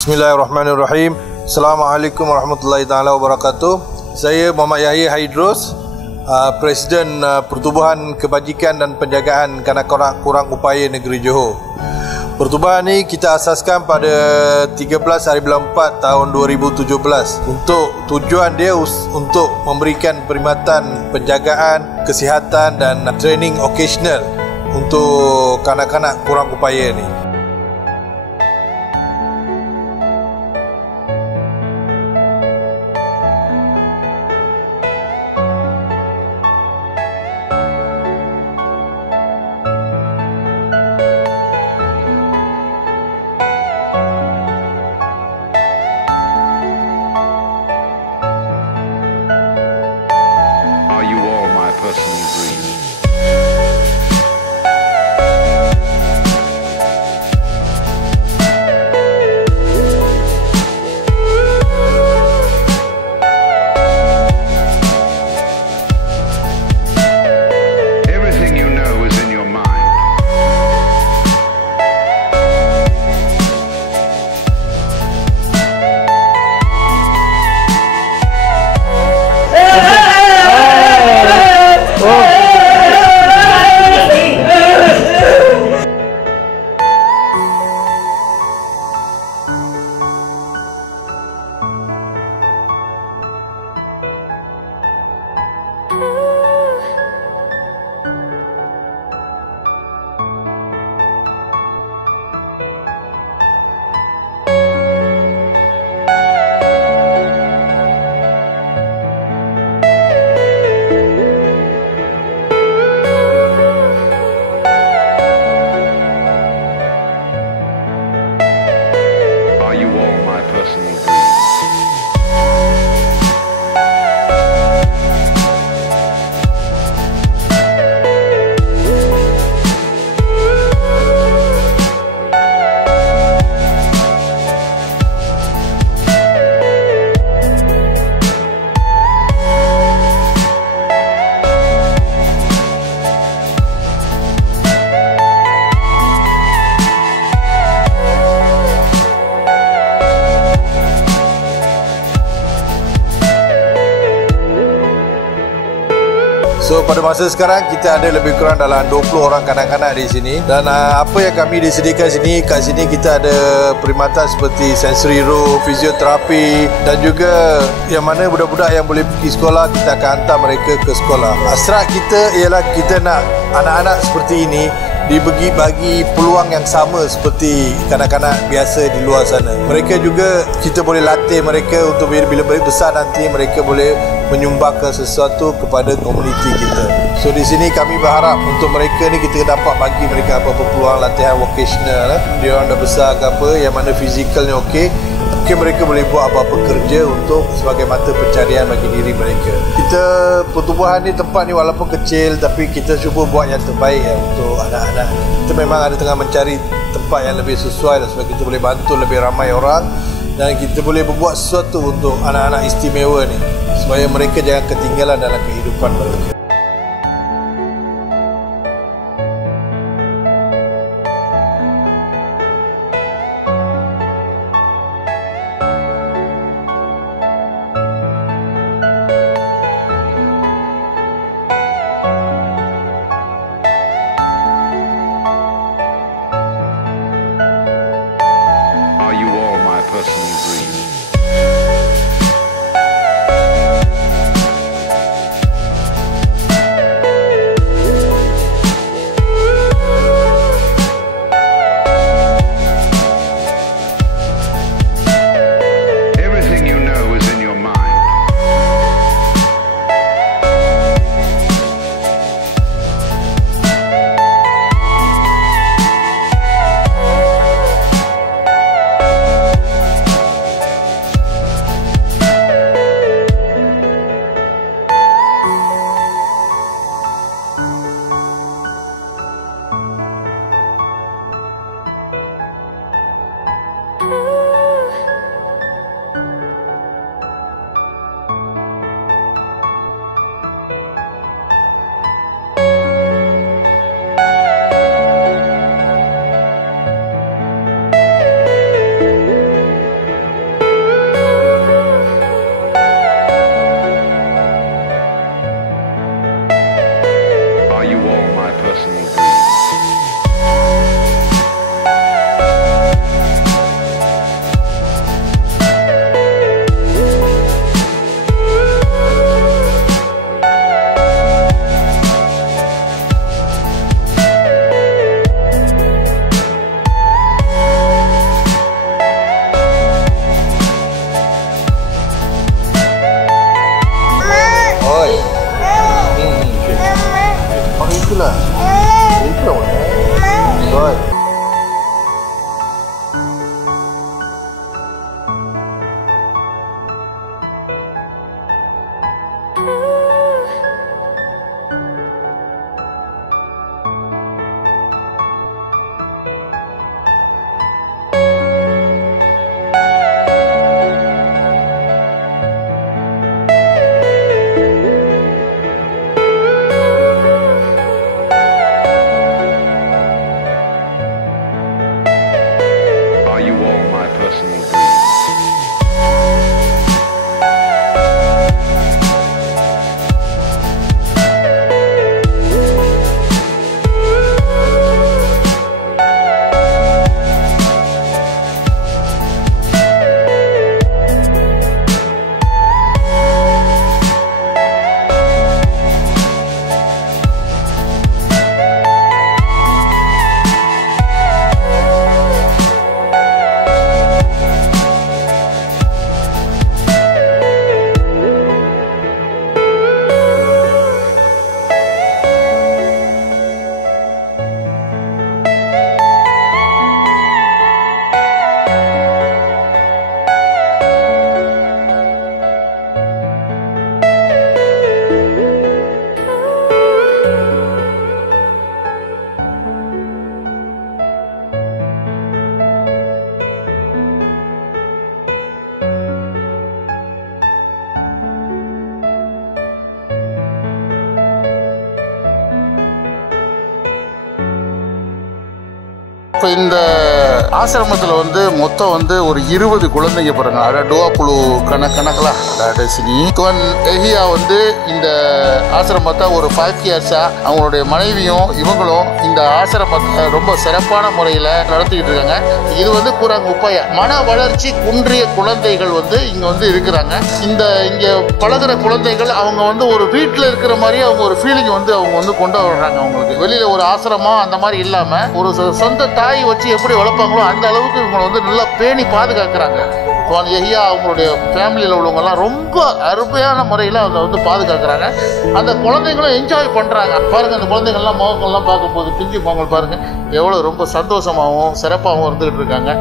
Bismillahirrahmanirrahim. Assalamualaikum warahmatullahi taala wabarakatuh. Saya Muhammad Yahya Haidros, Presiden Pertubuhan Kebajikan dan Penjagaan Kanak-kanak Kurang Upaya Negeri Johor. Pertubuhan ini kita asaskan pada 13 hari bulan 4 tahun 2017. Untuk tujuan dia untuk memberikan perkhidmatan penjagaan, kesihatan dan training occasional untuk kanak-kanak kurang upaya ni. Are you all my personal dreams? Everything you know is in your mind. Are you all my personal dreams? So pada masa sekarang kita ada lebih kurang dalam 20 orang kanak-kanak di sini, dan apa yang kami disediakan sini, kat sini kita ada perkhidmatan seperti sensory room, fizioterapi, dan juga yang mana budak-budak yang boleh pergi sekolah kita akan hantar mereka ke sekolah. Hasrat kita ialah kita nak anak-anak seperti ini dibagi peluang yang sama seperti kanak-kanak biasa di luar sana. Mereka juga kita boleh latih mereka untuk bila besar nanti mereka boleh menyumbangkan sesuatu kepada komuniti kita. So di sini kami berharap untuk mereka ni kita dapat bagi mereka apa-apa peluang latihan vocational. Dia orang dah besar ke apa, yang mana fizikalnya okey, mungkin mereka boleh buat apa-apa kerja untuk sebagai mata pencarian bagi diri mereka. Kita pertubuhan ni, tempat ni walaupun kecil tapi kita cuba buat yang terbaik untuk anak-anak. Kita memang ada tengah mencari tempat yang lebih sesuai supaya kita boleh bantu lebih ramai orang dan kita boleh berbuat sesuatu untuk anak-anak istimewa ni supaya mereka jangan ketinggalan dalam kehidupan mereka. Are you all my personal dreams? Everything you know is in your mind. personal dreams. இப்போ இந்த ஆசிரமத்தில் மொத்தம் ஒரு 20 குழந்தைங்க பாருங்க. அதாவது டோவா புழு கணக்கில் அதாவது சினி துவன் எஹியா இந்த ஆசிரமத்தை ஒரு 5 இயர்ஸாக அவங்களுடைய மனைவியும் இவங்களும் இந்த ஆசிரமத்தை ரொம்ப சிறப்பான முறையில் நடத்திக்கிட்டு இருக்காங்க. இது கூறாங்க உப்பாயா மன வளர்ச்சி குன்றிய குழந்தைகள் இங்கே இருக்கிறாங்க. இங்கே பழகிற குழந்தைகள் அவங்க ஒரு வீட்டில் இருக்கிற மாதிரி அவங்க ஒரு ஃபீலிங் அவங்க கொண்டு வர்றாங்க. அவங்களுக்கு வெளியில் ஒரு ஆசிரமம் அந்த மாதிரி இல்லாமல் ஒரு சொந்த தாய் வச்சு எப்படி வளர்ப்பாங்களோ அந்த அளவுக்கு இவங்களை நல்லா பேணி பாதுகாக்கிறாங்க. எஹியா அவங்களுடைய ஃபேமிலியில் உள்ளவங்கெல்லாம் ரொம்ப அருமையான முறையில் அதை பாதுகாக்கிறாங்க. அந்த குழந்தைங்களும் என்ஜாய் பண்ணுறாங்க. பாருங்கள், அந்த குழந்தைங்கள்லாம் முகங்கள்லாம் பார்க்கும்போது பிஞ்சு பொங்கல் பாருங்கள் எவ்வளோ ரொம்ப சந்தோஷமாகவும் சிறப்பாகவும் இருந்துகிட்டு இருக்காங்க.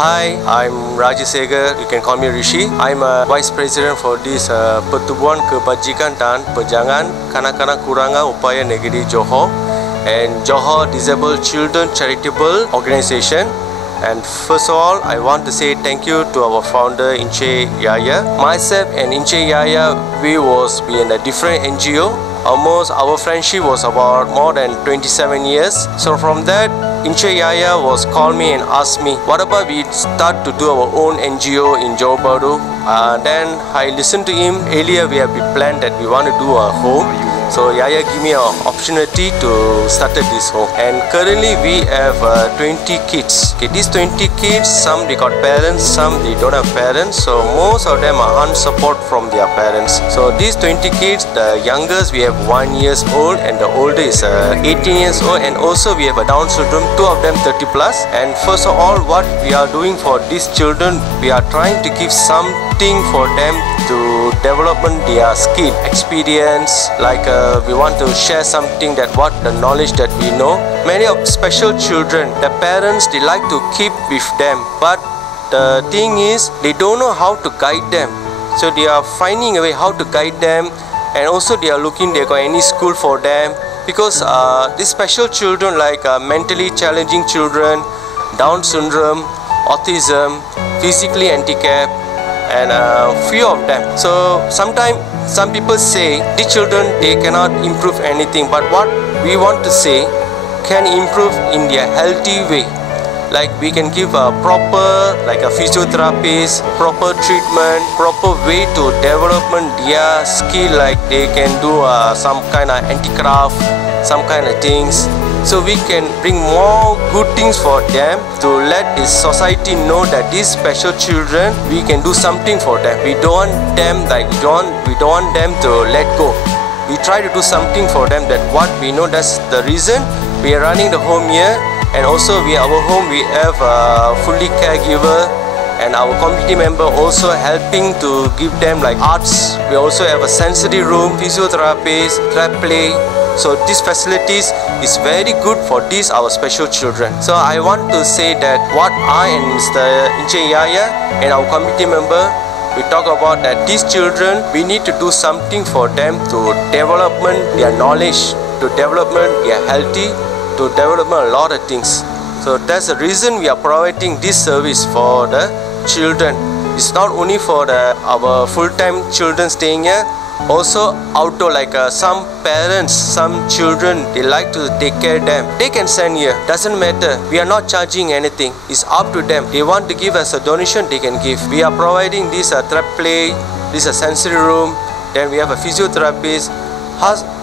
Hi, I'm Rajesh Segar. You can call me Rishi. I'm a Vice President for this Pertubuhan Kebajikan dan Pejangan Kanak-kanak Kurangan Upaya Negeri Johor and Johor Disabled Children Charitable Organisation. And first of all, I want to say thank you to our founder Inche Yaya. Myself and Inche Yaya, we was in a different NGO. Almost our friendship was about more than 27 years. So from that, Inche Yaya was called me and asked me, what about we start to do our own NGO in Johor Bahru? Then I listened to him. Earlier we have planned that we want to do a home. So Yaya give me an opportunity to start this home. And currently we have 20 kids. Okay, these 20 kids, some they got parents, some they don't have parents. So most of them are on support from their parents. So these 20 kids, the youngest we have 1 year old and the older is 18 years old, and also we have a Down syndrome, 2 of them 30 plus. And first of all, what we are doing for these children, we are trying to give something for them to development their skill, experience, like we want to share something that what the knowledge that we know. Many of special children, the parents, they like to keep with them, but the thing is they don't know how to guide them. So they are finding a way how to guide them, and also they are looking they got any school for them, because these special children like mentally challenging children, Down syndrome, autism, physically handicapped, and few of them. So sometimes some people say the children they cannot improve anything, but what we want to say can improve in their healthy way. Like we can give a proper, like a physiotherapist, proper treatment, proper way to development their skill, like they can do some kind of handicraft, some kind of things. So we can bring more good things for them to let the society know that these special children, we can do something for them. We don't want them like we don't want them to let go. We try to do something for them. That what we know, that's the reason we are running the home here. And also our home we have a fully caregiver, and our community member also helping to give them like arts. We also have a sensory room, physiotherapist, trap play. So these facilities is very good for these our special children. So I want to say that what I and Mr. Encik Yaya and our community member, we talk about that these children, we need to do something for them to development their knowledge, to development their healthy, to development a lot of things. So that's the reason we are providing this service for the children. It's not only for our full-time children staying here, also outdoor, like some parents, some children, they like to take care of them, they can send here, doesn't matter. We are not charging anything, it's up to them. They want to give us a donation, they can give. We are providing this trap play, this a sensory room, then we have a physiotherapist.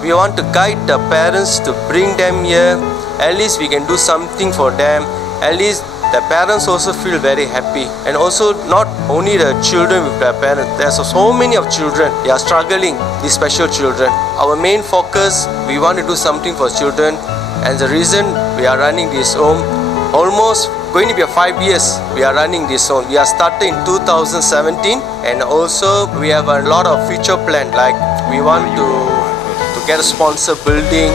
We want to guide the parents to bring them here. At least we can do something for them. At least the parents also feel very happy. And also not only the children with their parents, there's so many of children, they are struggling, these special children. Our main focus, we want to do something for children, and the reason we are running this home, almost going to be 5 years we are running this home. We are starting in 2017, and also we have a lot of future plan, like we want to get a sponsor building.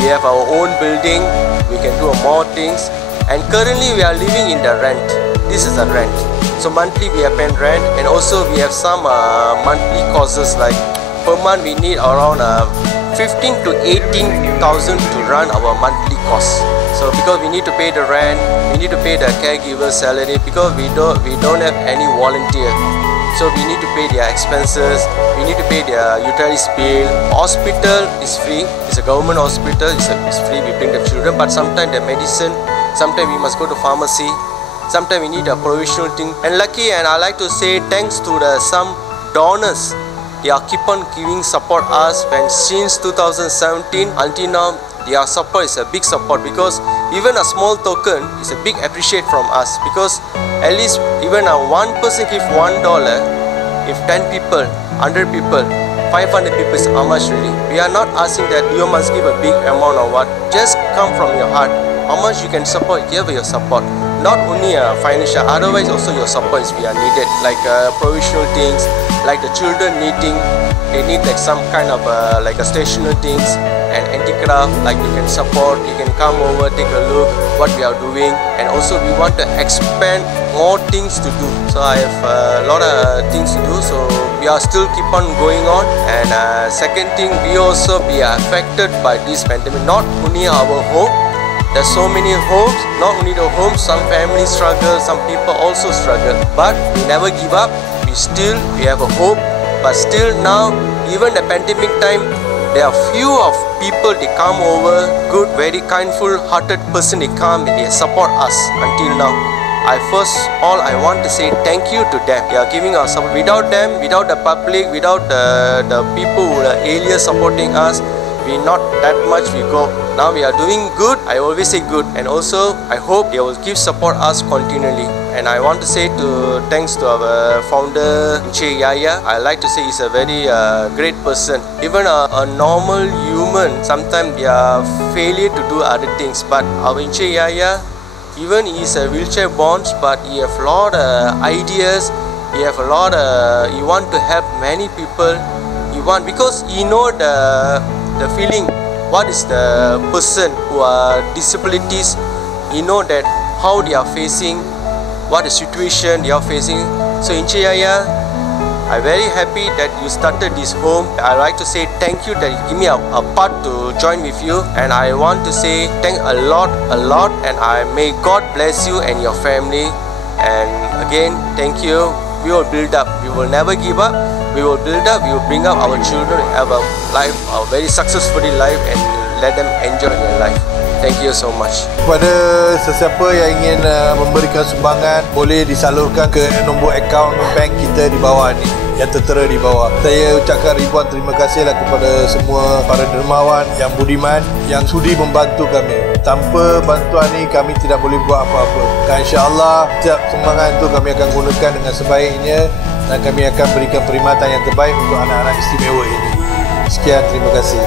We have our own building, we can do more things. And currently we are living in the rent. This is the rent. So monthly we are paying rent, and also we have some monthly costs, like per month we need around 15 to 18,000 to run our monthly costs. So because we need to pay the rent, we need to pay the caregiver salary, because we don't have any volunteer. So we need to pay their expenses, we need to pay their utilities bill. Hospital is free, it's a government hospital, it's free, we bring the children. But sometimes the medicine, sometimes we must go to pharmacy, sometimes we need a provisional thing. And lucky, and I like to say thanks to some donors, they are keep on giving support us. When since 2017 until now, their support is a big support, because even a small token is a big appreciate from us. Because at least even one person give $1, if 10 people, 100 people, 500 people is how much really. We are not asking that you must give a big amount or what. Just come from your heart. How much you can support, give your support. Not only financial, otherwise also your support is we are needed. Like provisional things, like the children needing, they need like some kind of like a stationary things and handicraft. Like you can support, you can come over, take a look what we are doing. And also we want to expand more things to do. So I have a lot of things to do. So we are still keep on going on. And second thing, we also be affected by this pandemic. Not only our home. There's so many homes, not only the homes, some families struggle, some people also struggle. But we never give up, we have a hope. But still now, even the pandemic time, there are few of people, they come over, good, very kindful hearted person, they come and they support us until now. I want to say thank you to them. They are giving us support. Without them, without the public, without the people who are aliens supporting us, we not that much we go. Now we are doing good. I always say good, and also I hope they will keep support us continually. And I want to say thanks to our founder Encik Yaya. I like to say he's a very great person. Even a normal human, sometimes they are failure to do other things, but our Encik Yaya, even he is a wheelchair born, but he have a lot of ideas. He have a lot he want to help many people. He want, because he know the feeling, what is the person who are disabilities. He know that how they are facing, what the situation they are facing. So Encik Yaya, I'm very happy that you started this home. I like to say thank you that you give me a part to join with you, and I want to say thank a lot, and may God bless you and your family. And again, thank you. We will build up. We will never give up. We will build up. We will bring up our children, have a life, a very successful life, and let them enjoy their life. Thank you so much. Kepada sesiapa yang ingin memberikan sumbangan, boleh disalurkan ke nombor akaun bank kita di bawah ni, yang tertera di bawah. Saya ucapkan ribuan terima kasihlah kepada semua para dermawan yang budiman yang sudi membantu kami. Tanpa bantuan ni kami tidak boleh buat apa-apa. Dan insya-Allah setiap sumbangan itu kami akan gunakan dengan sebaiknya, dan kami akan berikan perkhidmatan yang terbaik untuk anak-anak istimewa ini. Sekian, terima kasih.